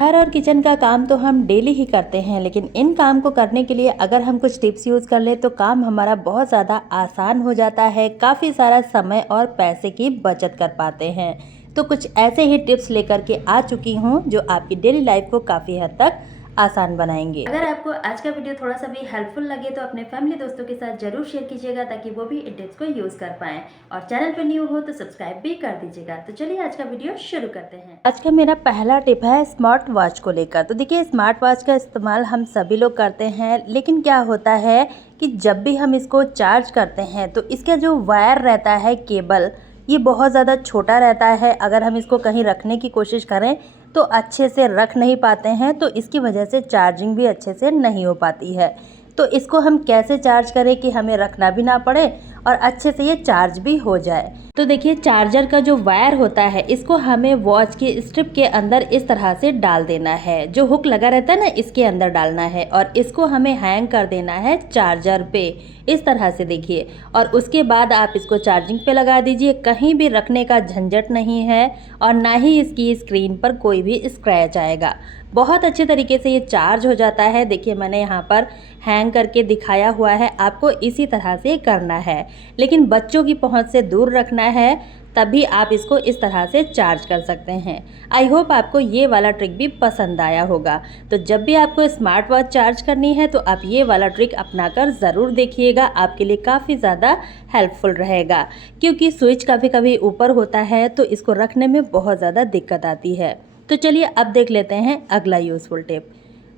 घर और किचन का काम तो हम डेली ही करते हैं, लेकिन इन काम को करने के लिए अगर हम कुछ टिप्स यूज़ कर लें तो काम हमारा बहुत ज़्यादा आसान हो जाता है। काफ़ी सारा समय और पैसे की बचत कर पाते हैं। तो कुछ ऐसे ही टिप्स लेकर के आ चुकी हूँ जो आपकी डेली लाइफ को काफ़ी हद तक आसान बनाएंगे। अगर आपको आज का वीडियो थोड़ा सा भी हेल्पफुल लगे तो अपने फैमिली दोस्तों के साथ जरूर शेयर कीजिएगा ताकि वो भी इन टिप्स को यूज़ कर पाएँ। और चैनल पर न्यू हो तो सब्सक्राइब भी कर दीजिएगा। तो चलिए आज का वीडियो शुरू करते हैं। आज का मेरा पहला टिप है स्मार्ट वॉच को लेकर। तो देखिए, स्मार्ट वॉच का इस्तेमाल हम सभी लोग करते हैं, लेकिन क्या होता है कि जब भी हम इसको चार्ज करते हैं तो इसका जो वायर रहता है, केबल, ये बहुत ज़्यादा छोटा रहता है। अगर हम इसको कहीं रखने की कोशिश करें तो अच्छे से रख नहीं पाते हैं, तो इसकी वजह से चार्जिंग भी अच्छे से नहीं हो पाती है। तो इसको हम कैसे चार्ज करें कि हमें रखना भी ना पड़े और अच्छे से ये चार्ज भी हो जाए। तो देखिए, चार्जर का जो वायर होता है इसको हमें वॉच के स्ट्रिप के अंदर इस तरह से डाल देना है। जो हुक लगा रहता है ना, इसके अंदर डालना है और इसको हमें हैंग कर देना है चार्जर पे, इस तरह से देखिए। और उसके बाद आप इसको चार्जिंग पे लगा दीजिए। कहीं भी रखने का झंझट नहीं है और ना ही इसकी स्क्रीन पर कोई भी स्क्रैच आएगा। बहुत अच्छे तरीके से ये चार्ज हो जाता है। देखिए, मैंने यहाँ पर हैंग करके दिखाया हुआ है। आपको इसी तरह से करना है, लेकिन बच्चों की पहुंच से दूर रखना है, तभी आप इसको इस तरह से चार्ज कर सकते हैं। आई होप आपको ये वाला ट्रिक भी पसंद आया होगा। तो जब भी आपको स्मार्ट वॉच चार्ज करनी है तो आप ये वाला ट्रिक अपनाकर ज़रूर देखिएगा। आपके लिए काफ़ी ज़्यादा हेल्पफुल रहेगा, क्योंकि स्विच कभी कभी ऊपर होता है तो इसको रखने में बहुत ज़्यादा दिक्कत आती है। तो चलिए अब देख लेते हैं अगला यूज़फुल टिप।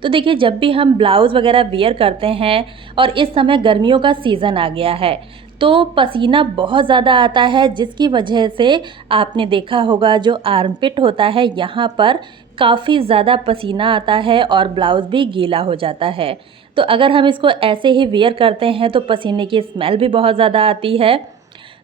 तो देखिए, जब भी हम ब्लाउज़ वगैरह वियर करते हैं और इस समय गर्मियों का सीज़न आ गया है तो पसीना बहुत ज़्यादा आता है, जिसकी वजह से आपने देखा होगा जो आर्मपिट होता है यहाँ पर काफ़ी ज़्यादा पसीना आता है और ब्लाउज़ भी गीला हो जाता है। तो अगर हम इसको ऐसे ही वियर करते हैं तो पसीने की स्मेल भी बहुत ज़्यादा आती है।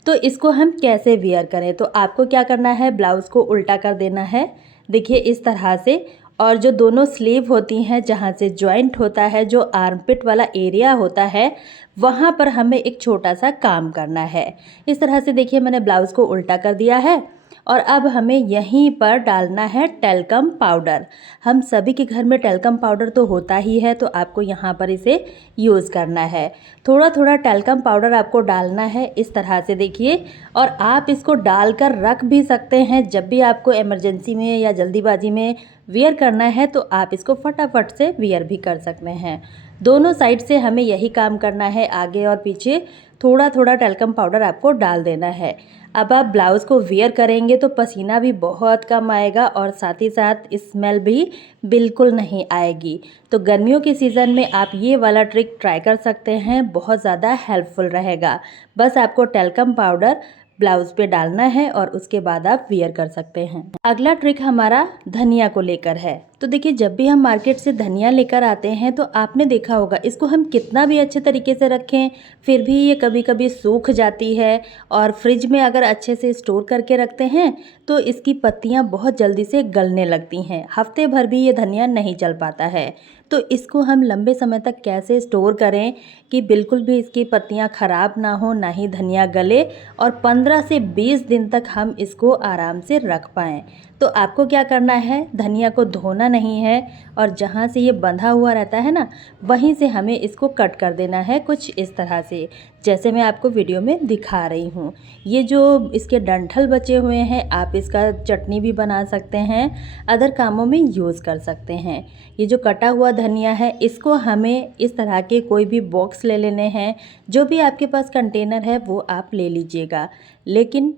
तो इसको हम कैसे वियर करें? तो आपको क्या करना है, ब्लाउज़ को उल्टा कर देना है, देखिए इस तरह से। और जो दोनों स्लीव होती हैं, जहाँ से जॉइंट होता है, जो आर्मपिट वाला एरिया होता है, वहाँ पर हमें एक छोटा सा काम करना है। इस तरह से देखिए, मैंने ब्लाउज़ को उल्टा कर दिया है और अब हमें यहीं पर डालना है टेल्कम पाउडर। हम सभी के घर में टेल्कम पाउडर तो होता ही है, तो आपको यहाँ पर इसे यूज़ करना है। थोड़ा थोड़ा टेल्कम पाउडर आपको डालना है इस तरह से देखिए। और आप इसको डालकर रख भी सकते हैं। जब भी आपको इमरजेंसी में या जल्दीबाजी में वियर करना है तो आप इसको फटाफट से वियर भी कर सकते हैं। दोनों साइड से हमें यही काम करना है, आगे और पीछे थोड़ा थोड़ा टेल्कम पाउडर आपको डाल देना है। अब आप ब्लाउज़ को वियर करेंगे तो पसीना भी बहुत कम आएगा और साथ ही साथ स्मेल भी बिल्कुल नहीं आएगी। तो गर्मियों के सीज़न में आप ये वाला ट्रिक ट्राई कर सकते हैं, बहुत ज़्यादा हेल्पफुल रहेगा। बस आपको टेल्कम पाउडर ब्लाउज़ पे डालना है और उसके बाद आप वियर कर सकते हैं। अगला ट्रिक हमारा धनिया को लेकर है। तो देखिए, जब भी हम मार्केट से धनिया लेकर आते हैं तो आपने देखा होगा इसको हम कितना भी अच्छे तरीके से रखें फिर भी ये कभी कभी सूख जाती है। और फ्रिज में अगर अच्छे से स्टोर करके रखते हैं तो इसकी पत्तियां बहुत जल्दी से गलने लगती हैं। हफ्ते भर भी ये धनिया नहीं चल पाता है। तो इसको हम लंबे समय तक कैसे स्टोर करें कि बिल्कुल भी इसकी पत्तियां ख़राब ना हो, ना ही धनिया गले, और 15 से 20 दिन तक हम इसको आराम से रख पाएँ। तो आपको क्या करना है, धनिया को धोना नहीं है और जहाँ से ये बंधा हुआ रहता है ना, वहीं से हमें इसको कट कर देना है कुछ इस तरह से, जैसे मैं आपको वीडियो में दिखा रही हूँ। ये जो इसके डंठल बचे हुए हैं, आप इसका चटनी भी बना सकते हैं, अदर कामों में यूज़ कर सकते हैं। ये जो कटा हुआ धनिया है इसको हमें इस तरह के कोई भी बॉक्स ले लेने हैं। जो भी आपके पास कंटेनर है वो आप ले लीजिएगा, लेकिन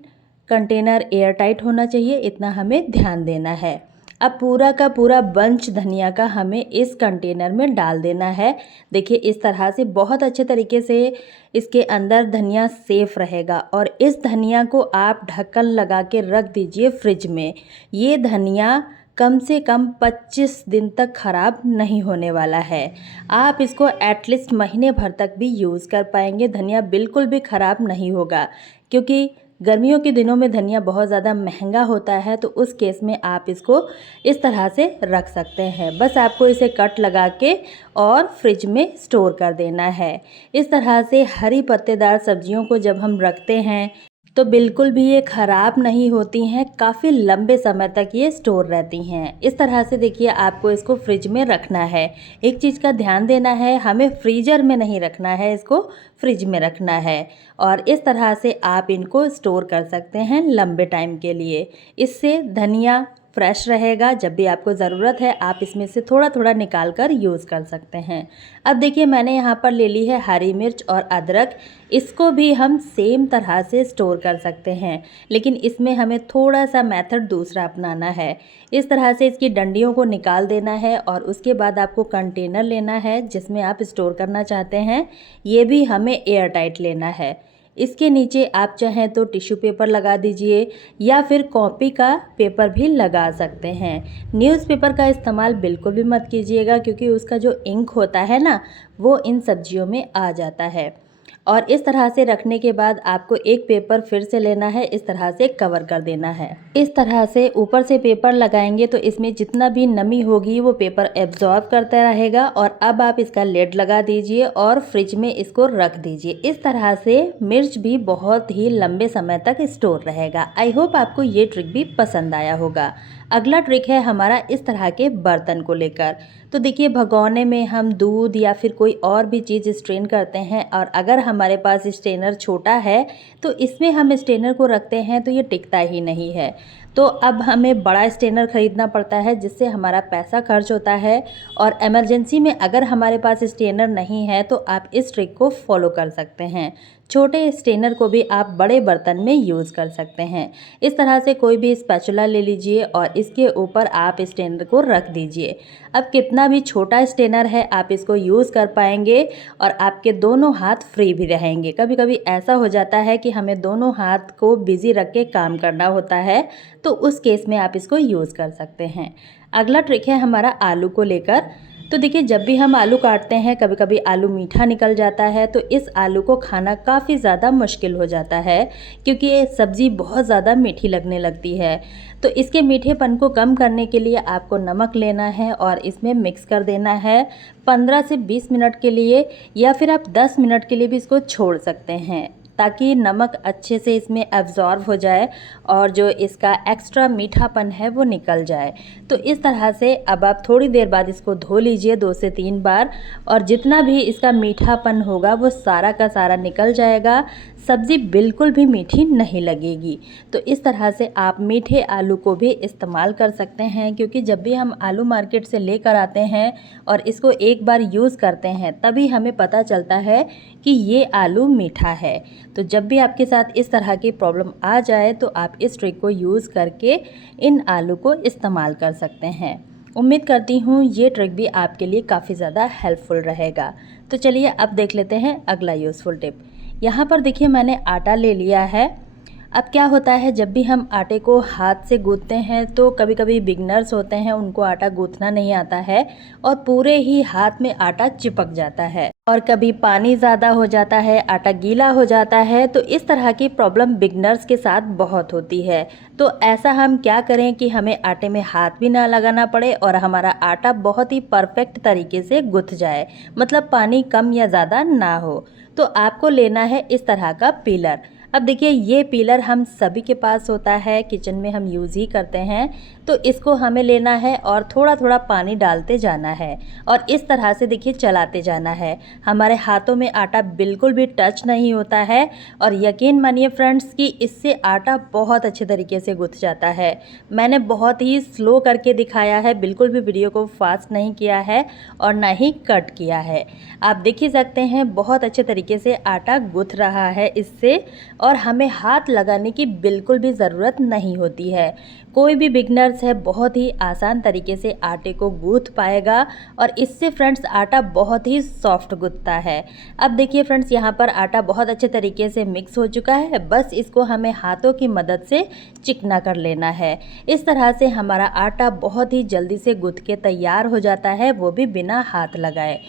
कंटेनर एयर टाइट होना चाहिए, इतना हमें ध्यान देना है। अब पूरा का पूरा बंच धनिया का हमें इस कंटेनर में डाल देना है। देखिए, इस तरह से बहुत अच्छे तरीके से इसके अंदर धनिया सेफ रहेगा। और इस धनिया को आप ढक्कन लगा के रख दीजिए फ्रिज में। ये धनिया कम से कम 25 दिन तक ख़राब नहीं होने वाला है। आप इसको एटलीस्ट महीने भर तक भी यूज़ कर पाएंगे। धनिया बिल्कुल भी ख़राब नहीं होगा, क्योंकि गर्मियों के दिनों में धनिया बहुत ज़्यादा महंगा होता है। तो उस केस में आप इसको इस तरह से रख सकते हैं। बस आपको इसे कट लगा के और फ्रिज में स्टोर कर देना है। इस तरह से हरी पत्तेदार सब्जियों को जब हम रखते हैं तो बिल्कुल भी ये ख़राब नहीं होती हैं, काफ़ी लंबे समय तक ये स्टोर रहती हैं। इस तरह से देखिए आपको इसको फ्रिज में रखना है। एक चीज़ का ध्यान देना है, हमें फ्रीज़र में नहीं रखना है, इसको फ्रिज में रखना है। और इस तरह से आप इनको स्टोर कर सकते हैं लंबे टाइम के लिए। इससे धनिया फ्रेश रहेगा, जब भी आपको ज़रूरत है आप इसमें से थोड़ा थोड़ा निकाल कर यूज़ कर सकते हैं। अब देखिए मैंने यहाँ पर ले ली है हरी मिर्च और अदरक। इसको भी हम सेम तरह से स्टोर कर सकते हैं, लेकिन इसमें हमें थोड़ा सा मेथड दूसरा अपनाना है। इस तरह से इसकी डंडियों को निकाल देना है और उसके बाद आपको कंटेनर लेना है जिसमें आप स्टोर करना चाहते हैं। ये भी हमें एयर टाइट लेना है। इसके नीचे आप चाहें तो टिश्यू पेपर लगा दीजिए या फिर कॉपी का पेपर भी लगा सकते हैं। न्यूज़पेपर का इस्तेमाल बिल्कुल भी मत कीजिएगा, क्योंकि उसका जो इंक होता है ना, वो इन सब्जियों में आ जाता है। और इस तरह से रखने के बाद आपको एक पेपर फिर से लेना है, इस तरह से कवर कर देना है। इस तरह से ऊपर से पेपर लगाएंगे तो इसमें जितना भी नमी होगी वो पेपर एब्जॉर्ब करता रहेगा। और अब आप इसका लिड लगा दीजिए और फ्रिज में इसको रख दीजिए। इस तरह से मिर्च भी बहुत ही लंबे समय तक स्टोर रहेगा। आई होप आपको ये ट्रिक भी पसंद आया होगा। अगला ट्रिक है हमारा इस तरह के बर्तन को लेकर। तो देखिए भगोने में हम दूध या फिर कोई और भी चीज़ स्ट्रेन करते हैं, और अगर हमारे पास स्ट्रेनर छोटा है तो इसमें हम स्ट्रेनर को रखते हैं तो ये टिकता ही नहीं है। तो अब हमें बड़ा स्ट्रेनर ख़रीदना पड़ता है, जिससे हमारा पैसा खर्च होता है। और इमरजेंसी में अगर हमारे पास स्ट्रेनर नहीं है तो आप इस ट्रिक को फॉलो कर सकते हैं। छोटे स्ट्रेनर को भी आप बड़े बर्तन में यूज़ कर सकते हैं। इस तरह से कोई भी स्पैचुला ले लीजिए और इसके ऊपर आप स्ट्रेनर को रख दीजिए। अब कितना भी छोटा स्ट्रेनर है आप इसको यूज़ कर पाएंगे और आपके दोनों हाथ फ्री भी रहेंगे। कभी कभी ऐसा हो जाता है कि हमें दोनों हाथ को बिज़ी रख के काम करना होता है, तो उस केस में आप इसको यूज़ कर सकते हैं। अगला ट्रिक है हमारा आलू को लेकर। तो देखिए जब भी हम आलू काटते हैं कभी कभी आलू मीठा निकल जाता है, तो इस आलू को खाना काफ़ी ज़्यादा मुश्किल हो जाता है, क्योंकि ये सब्ज़ी बहुत ज़्यादा मीठी लगने लगती है। तो इसके मीठेपन को कम करने के लिए आपको नमक लेना है और इसमें मिक्स कर देना है 15 से 20 मिनट के लिए, या फिर आप 10 मिनट के लिए भी इसको छोड़ सकते हैं, ताकि नमक अच्छे से इसमें एब्जॉर्ब हो जाए और जो इसका एक्स्ट्रा मीठापन है वो निकल जाए। तो इस तरह से अब आप थोड़ी देर बाद इसको धो लीजिए 2 से 3 बार, और जितना भी इसका मीठापन होगा वो सारा का सारा निकल जाएगा। सब्ज़ी बिल्कुल भी मीठी नहीं लगेगी। तो इस तरह से आप मीठे आलू को भी इस्तेमाल कर सकते हैं, क्योंकि जब भी हम आलू मार्केट से लेकर आते हैं और इसको एक बार यूज़ करते हैं तभी हमें पता चलता है कि ये आलू मीठा है। तो जब भी आपके साथ इस तरह की प्रॉब्लम आ जाए तो आप इस ट्रिक को यूज़ करके इन आलू को इस्तेमाल कर सकते हैं। उम्मीद करती हूँ ये ट्रिक भी आपके लिए काफ़ी ज़्यादा हेल्पफुल रहेगा। तो चलिए अब देख लेते हैं अगला यूज़फुल टिप। यहाँ पर देखिए मैंने आटा ले लिया है। अब क्या होता है, जब भी हम आटे को हाथ से गूँथते हैं तो कभी कभी बिगनर्स होते हैं, उनको आटा गूँथना नहीं आता है और पूरे ही हाथ में आटा चिपक जाता है, और कभी पानी ज़्यादा हो जाता है, आटा गीला हो जाता है। तो इस तरह की प्रॉब्लम बिगनर्स के साथ बहुत होती है। तो ऐसा हम क्या करें कि हमें आटे में हाथ भी ना लगाना पड़े और हमारा आटा बहुत ही परफेक्ट तरीके से गूँथ जाए, मतलब पानी कम या ज़्यादा ना हो। तो आपको लेना है इस तरह का पीलर। अब देखिए ये पीलर हम सभी के पास होता है, किचन में हम यूज़ ही करते हैं। तो इसको हमें लेना है और थोड़ा थोड़ा पानी डालते जाना है और इस तरह से देखिए चलाते जाना है। हमारे हाथों में आटा बिल्कुल भी टच नहीं होता है, और यकीन मानिए फ्रेंड्स कि इससे आटा बहुत अच्छे तरीके से गूँथ जाता है। मैंने बहुत ही स्लो करके दिखाया है, बिल्कुल भी वीडियो को फास्ट नहीं किया है और ना ही कट किया है। आप देख ही सकते हैं बहुत अच्छे तरीके से आटा गूँथ रहा है इससे, और हमें हाथ लगाने की बिल्कुल भी ज़रूरत नहीं होती है। कोई भी बिगनर्स है बहुत ही आसान तरीके से आटे को गूँथ पाएगा, और इससे फ्रेंड्स आटा बहुत ही सॉफ्ट गूँथता है। अब देखिए फ्रेंड्स यहाँ पर आटा बहुत अच्छे तरीके से मिक्स हो चुका है, बस इसको हमें हाथों की मदद से चिकना कर लेना है। इस तरह से हमारा आटा बहुत ही जल्दी से गूँथ के तैयार हो जाता है, वो भी बिना हाथ लगाए।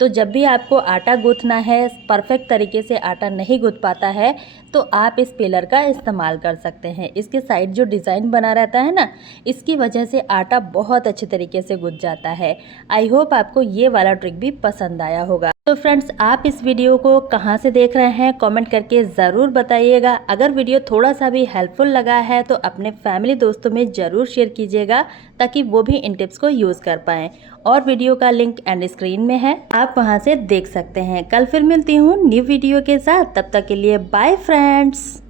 तो जब भी आपको आटा गूँथना है, परफेक्ट तरीके से आटा नहीं गूँथ पाता है, तो आप इस पिलर का इस्तेमाल कर सकते हैं। इसके साइड जो डिज़ाइन बना रहता है ना, इसकी वजह से आटा बहुत अच्छे तरीके से गूँथ जाता है। आई होप आपको ये वाला ट्रिक भी पसंद आया होगा। तो फ्रेंड्स, आप इस वीडियो को कहाँ से देख रहे हैं कमेंट करके ज़रूर बताइएगा। अगर वीडियो थोड़ा सा भी हेल्पफुल लगा है तो अपने फैमिली दोस्तों में ज़रूर शेयर कीजिएगा, ताकि वो भी इन टिप्स को यूज़ कर पाएँ। और वीडियो का लिंक एंड स्क्रीन में है, आप वहाँ से देख सकते हैं। कल फिर मिलती हूँ न्यू वीडियो के साथ, तब तक के लिए बाय फ्रेंड्स।